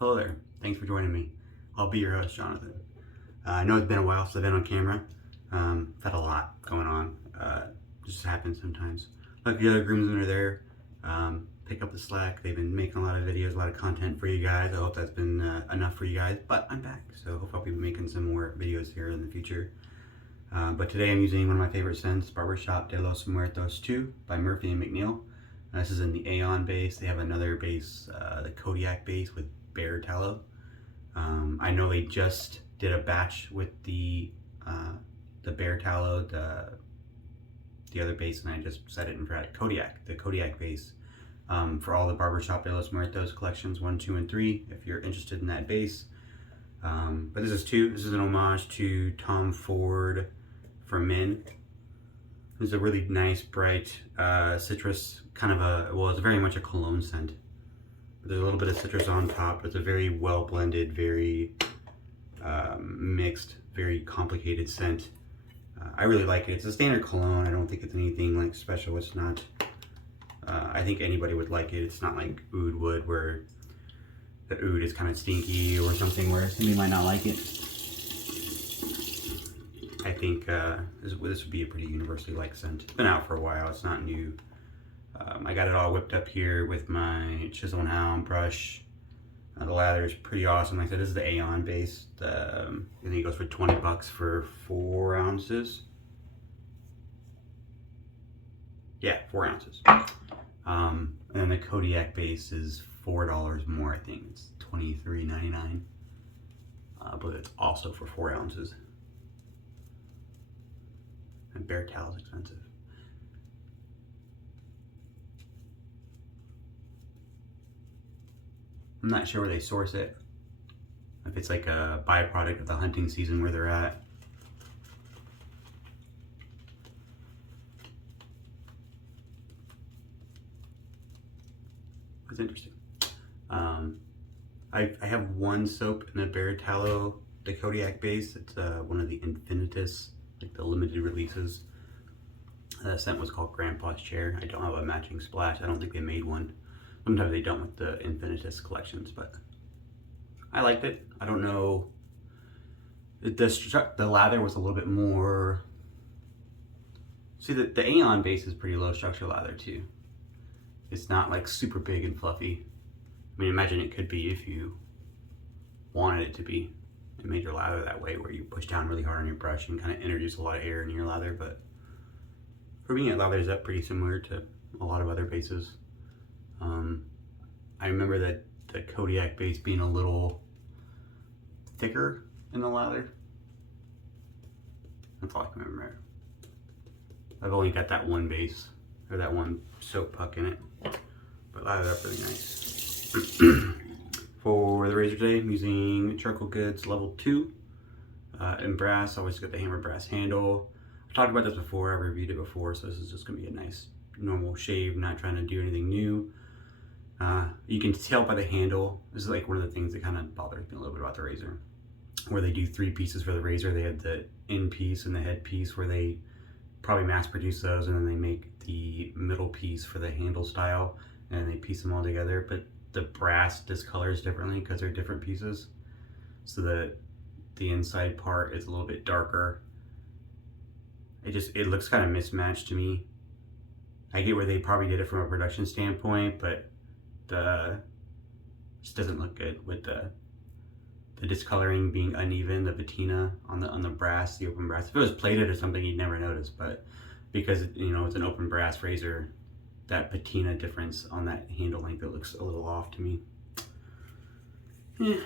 Hello there. Thanks for joining me. I'll be your host, Jonathan. I know it's been a while since I've been on camera. I've had a lot going on. Just happens sometimes. Like the other groomsmen are there. Pick up the slack. They've been making a lot of videos, a lot of content for you guys. I hope that's been enough for you guys. But I'm back, so hopefully I'll be making some more videos here in the future. But today I'm using one of my favorite scents, Barbershop De Los Muertos 2 by Murphy and McNeil. This is in the Aeon base. They have another base, the Kodiak base with bear tallow. I know they just did a batch with the bear tallow, the other base, and I just said it in front. The Kodiak base, for all the Barbershop De Los Muertos collections 1, 2, and 3. If you're interested in that base, but this is 2. This is an homage to Tom Ford for men. It's a really nice, bright citrus, kind of it's very much a cologne scent. There's a little bit of citrus on top. It's a very well blended, very mixed, very complicated scent. I really like it. It's a standard cologne. I don't think it's anything like special. It's not. I think anybody would like it. It's not like oud would, where the oud is kind of stinky or something, where somebody might not like it. I think this would be a pretty universally liked scent. It's been out for a while. It's not new. I got it all whipped up here with my Chisel and Hound brush. The lather is pretty awesome. Like I said, this is the Aeon base. I think it goes for 20 bucks for 4 ounces. Yeah, 4 ounces. And then the Kodiak base is $4 more. I think it's $23.99. But it's also for 4 ounces. And bear tallow is expensive. I'm not sure where they source it. If it's like a byproduct of the hunting season where they're at. It's interesting. I have one soap in the bear tallow, the Kodiak base. It's one of the Infinitus, like the limited releases. The scent was called Grandpa's Chair. I don't have a matching splash. I don't think they made one. Sometimes they don't with the Infinitus collections, but I liked it. I don't know. The lather was a little bit more. See, the Aeon base is pretty low structure lather too. It's not like super big and fluffy. I mean, imagine it could be if you wanted it to be. It made your lather that way, where you push down really hard on your brush and kind of introduce a lot of air in your lather. But for me, it lathers up pretty similar to a lot of other bases. I remember that the Kodiak base being a little thicker in the lather. That's all I can remember. I've only got that one base, or that one soap puck in it, but lathered up really nice. For the razor today, I'm using charcoal Goods Level 2 in brass. I always got the hammer brass handle. I've talked about this before, I've reviewed it before, so this is just gonna be a nice normal shave, not trying to do anything new. You can tell by the handle, this is like one of the things that kind of bothers me a little bit about the razor, where they do 3 pieces for the razor. They have the end piece and the head piece, where they probably mass produce those, and then they make the middle piece for the handle style, and they piece them all together. But the brass discolors differently because they're different pieces, so the inside part is a little bit darker. It looks kind of mismatched to me. I get where they probably did it from a production standpoint, but just doesn't look good with the discoloring being uneven, the patina on the brass, the open brass. If it was plated or something, you'd never notice, but because it's an open brass razor, that patina difference on that handle length, it looks a little off to me. Yeah.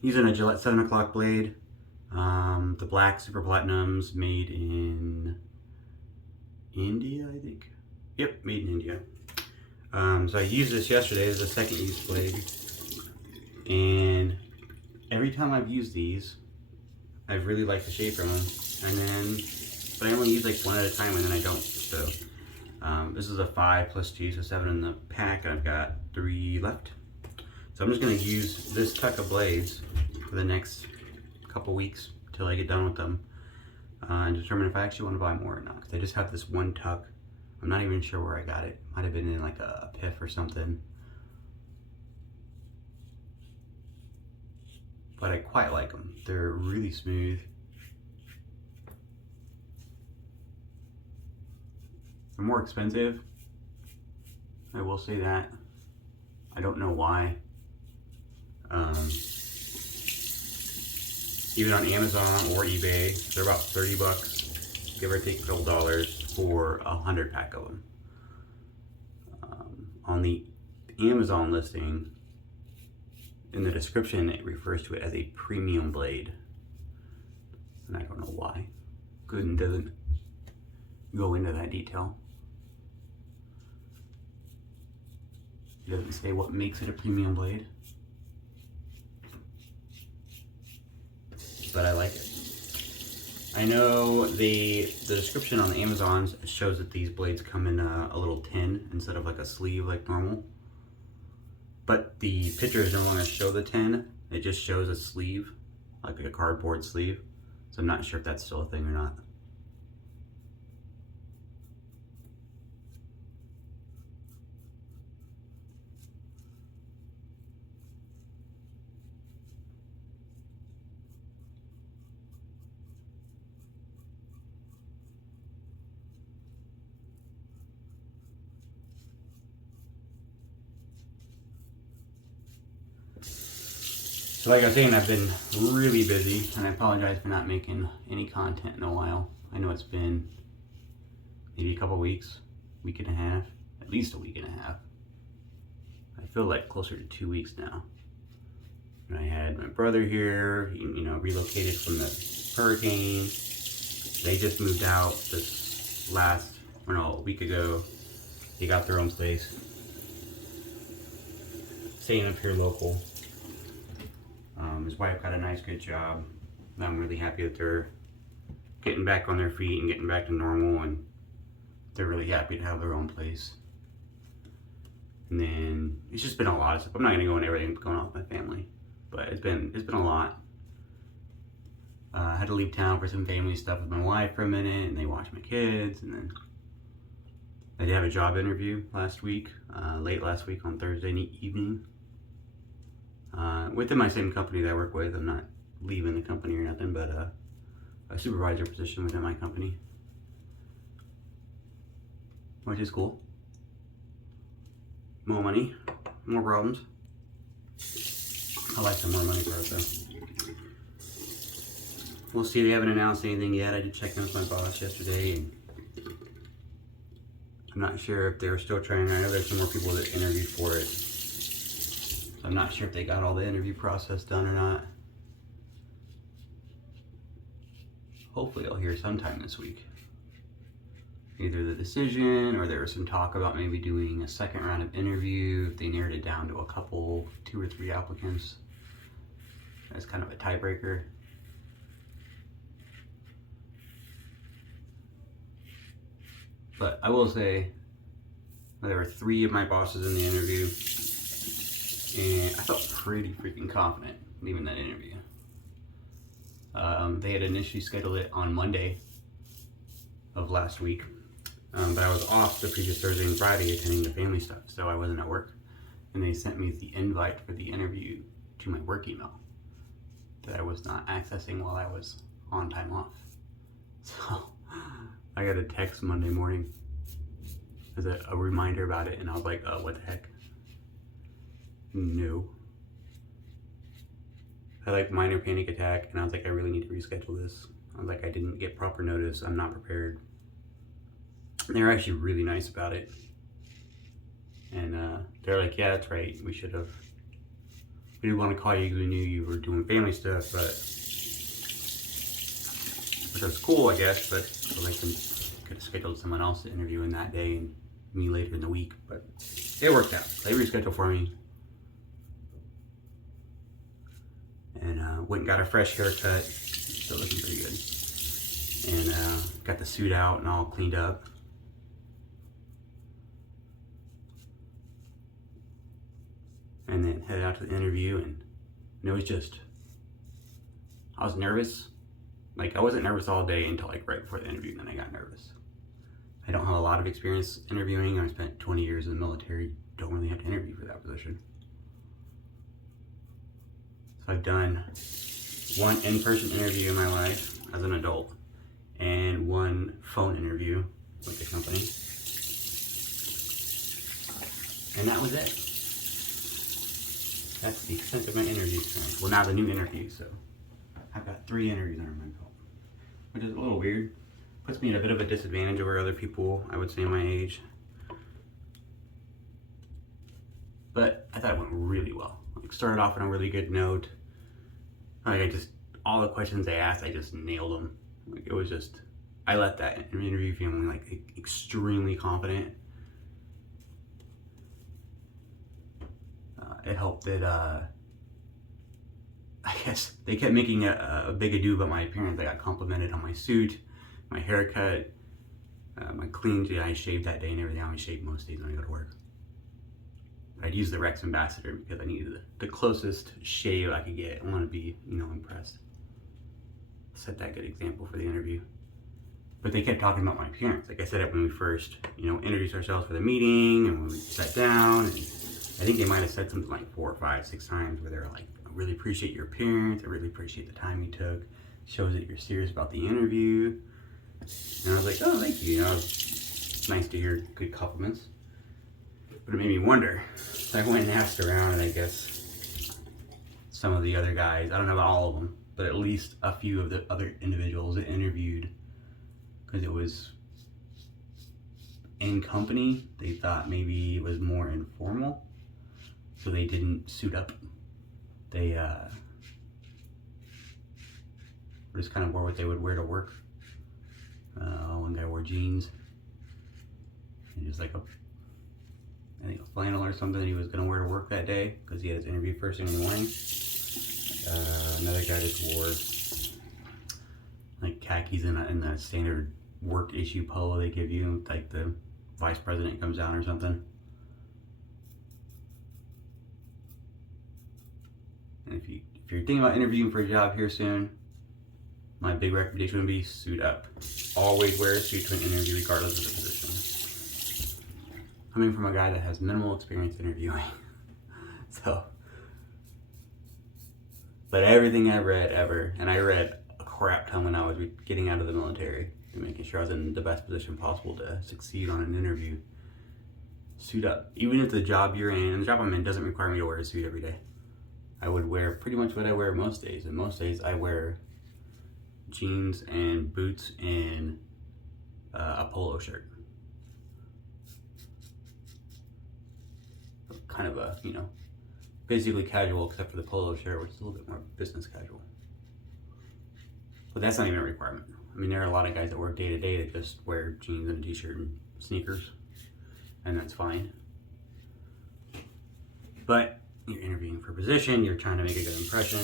Using a Gillette 7 o'clock blade, the black Super Platinums, made in India, I think. Yep, made in India. So I used this yesterday as a second use blade, and every time I've used these, I've really liked the shape from them, but I only use like one at a time, and then I don't. So this is a 5 plus 2, so 7 in the pack, and I've got 3 left. So I'm just gonna use this tuck of blades for the next couple weeks till I get done with them, and determine if I actually want to buy more or not. Because I just have this one tuck. I'm not even sure where I got it. Might have been in like a piff or something. but I quite like them. They're really smooth. They're more expensive, I will say that. I don't know why. Even on Amazon or eBay, they're about 30 bucks, give or take a couple dollars, for a 100 pack of them. On the Amazon listing, in the description, it refers to it as a premium blade. And I don't know why. Gooden doesn't go into that detail. It doesn't say what makes it a premium blade. But I like it. I know the description on the Amazons shows that these blades come in a little tin instead of like a sleeve like normal. But the pictures don't want to show the tin, it just shows a sleeve, like a cardboard sleeve. So I'm not sure if that's still a thing or not. So like I was saying, I've been really busy, and I apologize for not making any content in a while. I know it's been maybe a couple weeks, week and a half, at least a week and a half. I feel like closer to 2 weeks now. And I had my brother here, he, relocated from the hurricane. They just moved out this a week ago. They got their own place. Staying up here local. His wife got a nice, good job. And I'm really happy that they're getting back on their feet and getting back to normal, and they're really happy to have their own place. And then it's just been a lot of stuff. I'm not gonna go into everything that's going on with my family, but it's been a lot. I had to leave town for some family stuff with my wife for a minute, and they watched my kids, and then I did have a job interview last week, late last week on Thursday evening. Within my same company that I work with. I'm not leaving the company or nothing, but a supervisor position within my company, which is cool. More money, more problems. I like the more money part though. We'll see. They haven't announced anything yet. I did check in with my boss yesterday, and I'm not sure if they were still trying. I know there's some more people that interviewed for it. So I'm not sure if they got all the interview process done or not. Hopefully I'll hear sometime this week. Either the decision, or there was some talk about maybe doing a second round of interview if they narrowed it down to a couple, 2 or 3 applicants. That's kind of a tiebreaker. But I will say, there were 3 of my bosses in the interview, and I felt pretty freaking confident leaving that interview. They had initially scheduled it on Monday of last week, but I was off the previous Thursday and Friday attending the family stuff, so I wasn't at work. And they sent me the invite for the interview to my work email that I was not accessing while I was on time off. So I got a text Monday morning as a reminder about it, and I was like, what the heck? No. I had minor panic attack, and I was like, I really need to reschedule this. I was like, I didn't get proper notice, I'm not prepared. And they were actually really nice about it. And they're like, yeah, that's right, we didn't want to call you because we knew you were doing family stuff, but, which was cool, I guess, but so they could have scheduled someone else to interview in that day and me later in the week, but it worked out. They rescheduled for me. And went and got a fresh haircut, still looking pretty good. And got the suit out and all cleaned up. And then headed out to the interview, and it was just, I was nervous. Like, I wasn't nervous all day until right before the interview, and then I got nervous. I don't have a lot of experience interviewing. I spent 20 years in the military, don't really have to interview for that position. So I've done one in-person interview in my life as an adult and one phone interview with the company. And that was it. That's the extent of my interview experience. Well, now the new interview, so I've got 3 interviews under my belt, which is a little weird. Puts me at a bit of a disadvantage over other people, I would say, my age. But I thought it went really well. Like, started off on a really good note. Like, all the questions they asked, I just nailed them. Like, it was just, I let that interview feeling like extremely confident. It helped that, I guess they kept making a big ado about my appearance. I got complimented on my suit, my haircut, my clean. I shaved that day and everything. I always shave most days when I go to work. I'd use the Rex Ambassador because I needed the closest shave I could get. I want to be, impressed. Set that good example for the interview. But they kept talking about my appearance. Like I said it when we first, introduced ourselves for the meeting and when we sat down. And I think they might have said something like 4 or 5, 6 times where they were like, I really appreciate your appearance. I really appreciate the time you took. Shows that you're serious about the interview. And I was like, oh, thank you. It's nice to hear good compliments. But it made me wonder. So I went and asked around, and I guess some of the other guys, I don't know about all of them, but at least a few of the other individuals that interviewed, because it was in company, they thought maybe it was more informal, so they didn't suit up. They just kind of wore what they would wear to work. One guy wore jeans and just like I think a flannel or something that he was going to wear to work that day because he had his interview first thing in the morning. Another guy just wore like khakis in the standard work issue polo they give you, like the vice president comes down or something. And if you're thinking about interviewing for a job here soon, my big recommendation would be suit up. Always wear a suit to an interview regardless of the position. Coming from a guy that has minimal experience interviewing. But everything I read ever, and I read a crap ton when I was getting out of the military, and making sure I was in the best position possible to succeed on an interview. Suit up. Even if the job you're in, and the job I'm in doesn't require me to wear a suit every day. I would wear pretty much what I wear most days, and most days I wear jeans and boots and a polo shirt. Kind of a, basically casual except for the polo shirt, which is a little bit more business casual. But that's not even a requirement. I mean, there are a lot of guys that work day to day that just wear jeans and a t-shirt and sneakers, and that's fine. But you're interviewing for a position, you're trying to make a good impression.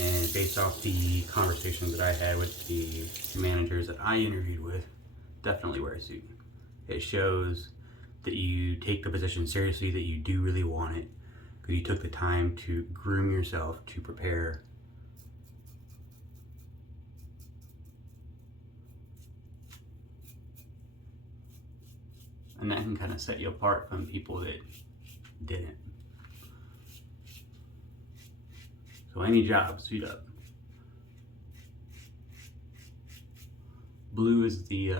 And based off the conversations that I had with the managers that I interviewed with, definitely wear a suit. It shows that you take the position seriously, that you do really want it, because you took the time to groom yourself to prepare. And that can kind of set you apart from people that didn't. So any job, suit up. Blue is the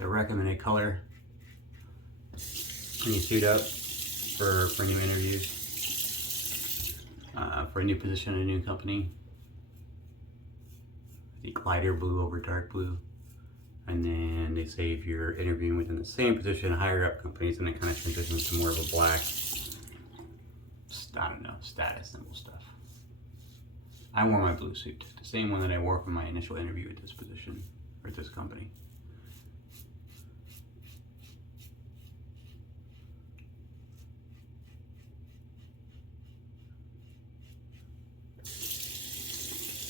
recommended color when you suit up for new interviews, for a new position in a new company. I think lighter blue over dark blue. And then they say if you're interviewing within the same position, higher up companies, then it kind of transitions to more of a black, I don't know, status symbol stuff. I wore my blue suit, the same one that I wore for my initial interview at this position, or at this company.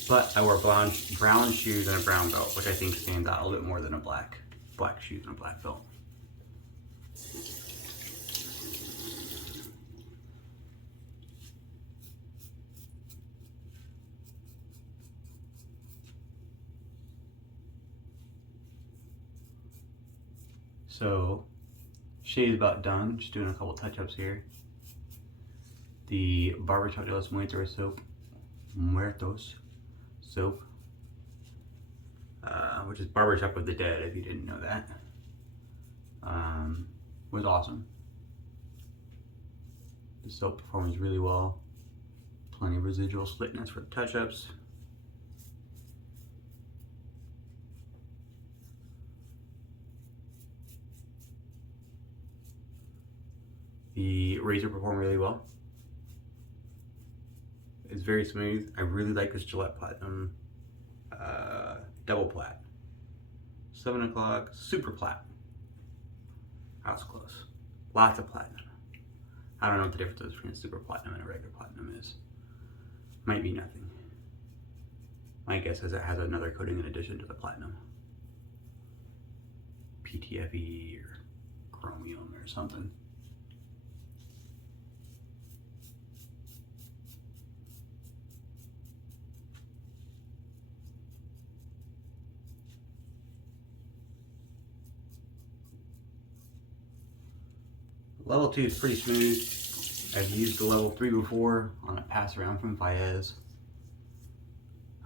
But I wore brown shoes and a brown belt, which I think stands out a little bit more than a black shoes and a black belt. So, shave's about done. Just doing a couple touch-ups here. the Barbershop De Los Muertos soap, which is Barbershop of the Dead, if you didn't know that. Was awesome. The soap performs really well. Plenty of residual slickness for the touch-ups. The razor performed really well. It's very smooth. I really like this Gillette Platinum double plat. 7 o'clock, super plat. I was close. Lots of platinum. I don't know what the difference is between a super platinum and a regular platinum is. Might be nothing. My guess is it has another coating in addition to the platinum. PTFE or chromium or something. Level 2 is pretty smooth. I've used the level 3 before on a pass around from Fayez.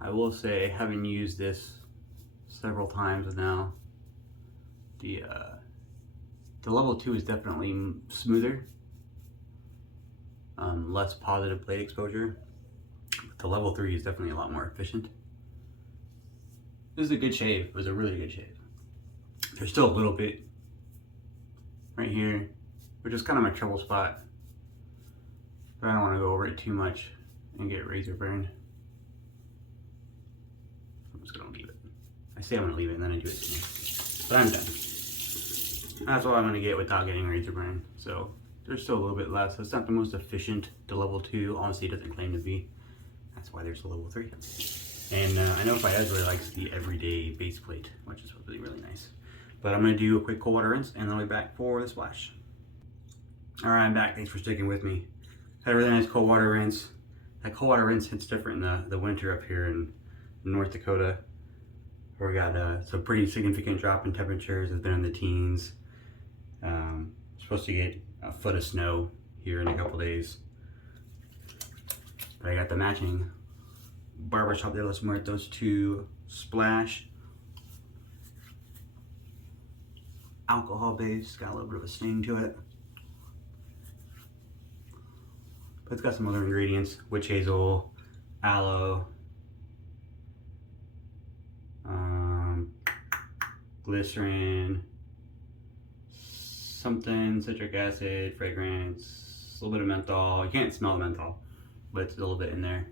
I will say, having used this several times now, the level 2 is definitely smoother, less positive blade exposure. But the level 3 is definitely a lot more efficient. This is a good shave. It was a really good shave. There's still a little bit right here, which is kind of my trouble spot, but I don't want to go over it too much and get razor burn. I'm just gonna leave it. I say I'm gonna leave it and then I do it to me, but I'm done. That's all I'm gonna get without getting razor burn. So there's still a little bit left. So it's not the most efficient. The level 2 honestly doesn't claim to be. That's why there's a level 3. And I know Fayez really likes the everyday base plate, which is really, really nice. But I'm gonna do a quick cold water rinse and then I'll be back for the splash. All right, I'm back. Thanks for sticking with me. Had a really nice cold water rinse. That cold water rinse hits different in the winter up here in North Dakota, where we got some pretty significant drop in temperatures. It's been in the teens. Supposed to get a foot of snow here in a couple days. But I got the matching Barbershop De Los Muertos 2 splash. Alcohol based, got a little bit of a sting to it. But it's got some other ingredients: witch hazel, aloe, glycerin, something, citric acid, fragrance, a little bit of menthol. You can't smell the menthol, but it's a little bit in there.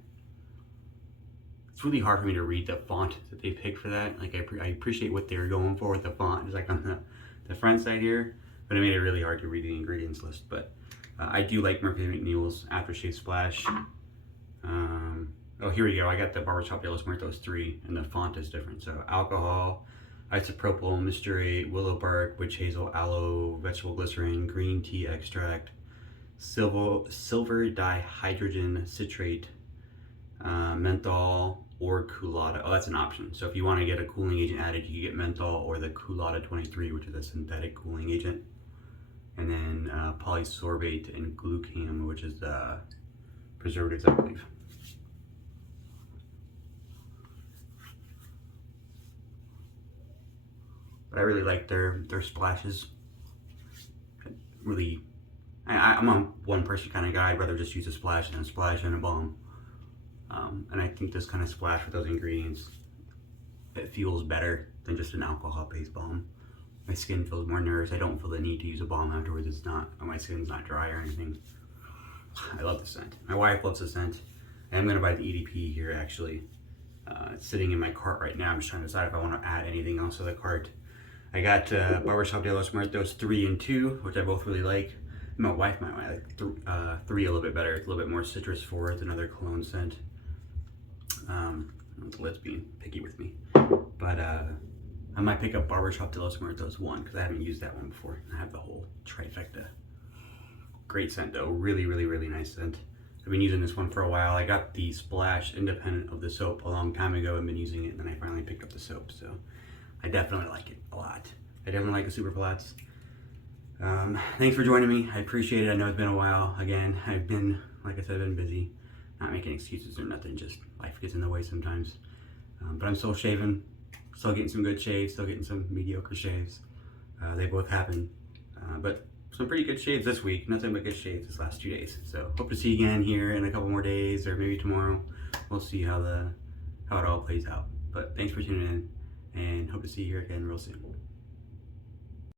It's really hard for me to read the font that they picked for that. Like I appreciate what they were going for with the font, just like on the front side here, but it made it really hard to read the ingredients list. But I do like Murphy McNeil's Aftershave Splash. Oh, here we go. I got the Barbershop De Los Muertos 3, and the font is different. So alcohol, isopropyl, mysterate, willow bark, witch hazel, aloe, vegetable glycerin, green tea extract, silver dihydrogen citrate, menthol, or Culotta. Oh, that's an option. So if you want to get a cooling agent added, you can get menthol or the Culotta 23, which is a synthetic cooling agent. And then polysorbate and glucam, which is preservatives, I believe. But I really like their splashes. Really, I'm a one person kind of guy. I'd rather just use a splash than a splash and a balm. And I think this kind of splash with those ingredients, it feels better than just an alcohol-based balm. My skin feels more nourished. I don't feel the need to use a balm afterwards. It's not, my skin's not dry or anything. I love the scent. My wife loves the scent. I'm gonna buy the EDP here actually. It's sitting in my cart right now. I'm just trying to decide if I want to add anything else to the cart. I got Barbershop De Los Muertos 3 and 2, which I both really like. My wife might like 3 a little bit better. It's a little bit more citrus forward. It's another cologne scent. The lid's being picky with me. But I might pick up Barbershop De Los Muertos 1 because I haven't used that one before. I have the whole trifecta. Great scent though. Really, really, really nice scent. I've been using this one for a while. I got the splash independent of the soap a long time ago and been using it, and then I finally picked up the soap. So I definitely like it a lot. I definitely like the Super Flats. Thanks for joining me. I appreciate it. I know it's been a while. Again, I've been Like I said, I've been busy. Not making excuses or nothing, just life gets in the way sometimes. But I'm still shaving, still getting some good shaves, still getting some mediocre shaves. They both happen. But some pretty good shaves this week. Nothing but good shaves this last 2 days. So hope to see you again here in a couple more days, or maybe tomorrow. We'll see how it all plays out. But thanks for tuning in, and hope to see you here again real soon.